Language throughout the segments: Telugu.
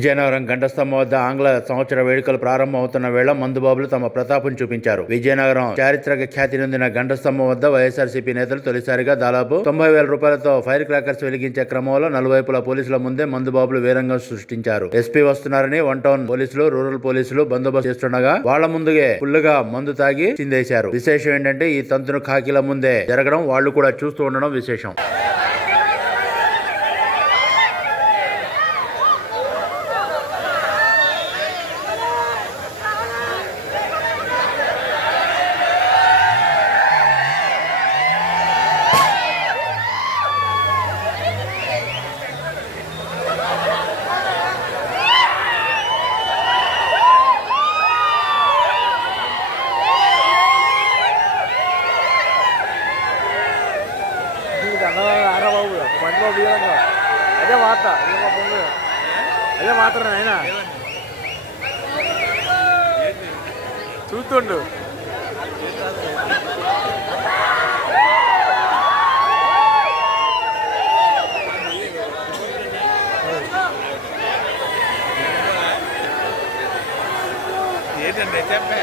విజయనగరం గంటస్తంభం వద్ద ఆంగ్ల సంవత్సర వేడుకలు ప్రారంభమవుతున్న వేళ మందుబాబులు తమ ప్రతాపం చూపించారు. విజయనగరం చారిత్రక ఖ్యాతి నొందిన గంటస్తంభం వద్ద వైఎస్ఆర్సీపీ నేతలు తొలిసారిగా దాదాపు తొంభై వేల రూపాయలతో ఫైర్ క్రాకర్స్ వెలిగించే క్రమంలో నలువైపుల పోలీసుల ముందే మందుబాబులు వీరంగం సృష్టించారు. ఎస్పీ వస్తున్నారని వన్ టౌన్ పోలీసులు రూరల్ పోలీసులు బందోబస్తు చేస్తుండగా వాళ్ళ ముందుగే ఫుల్లుగా మందు తాగి చిందేశారు. విశేషం ఏంటంటే ఈ తంతును కాకిల ముందే జరగడం వాళ్ళు కూడా చూస్తూ ఉండడం విశేషం. నీకు అన్నదానం బాబు బండి బాబు అదే వార్త అదే మాత్రం ఆయన చూస్తుండు ఏంటంటే చెప్పే?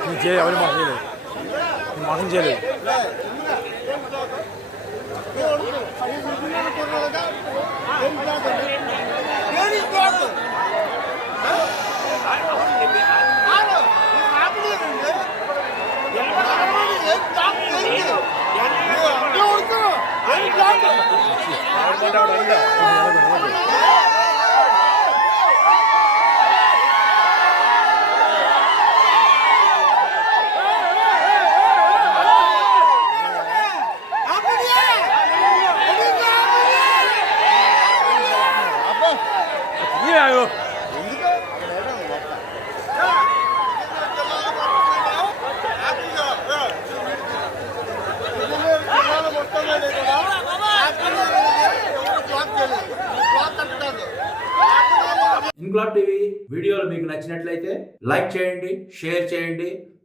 నీకు చేయ ఎవరి మాసం చేయలేదు నీ మాసం చేయలేదు ఇయ్య, అయ్యో. ఇంక్లాబ్ టీవీ వీడియోలు మీకు నచ్చినట్లయితే లైక్ చేయండి షేర్ చేయండి.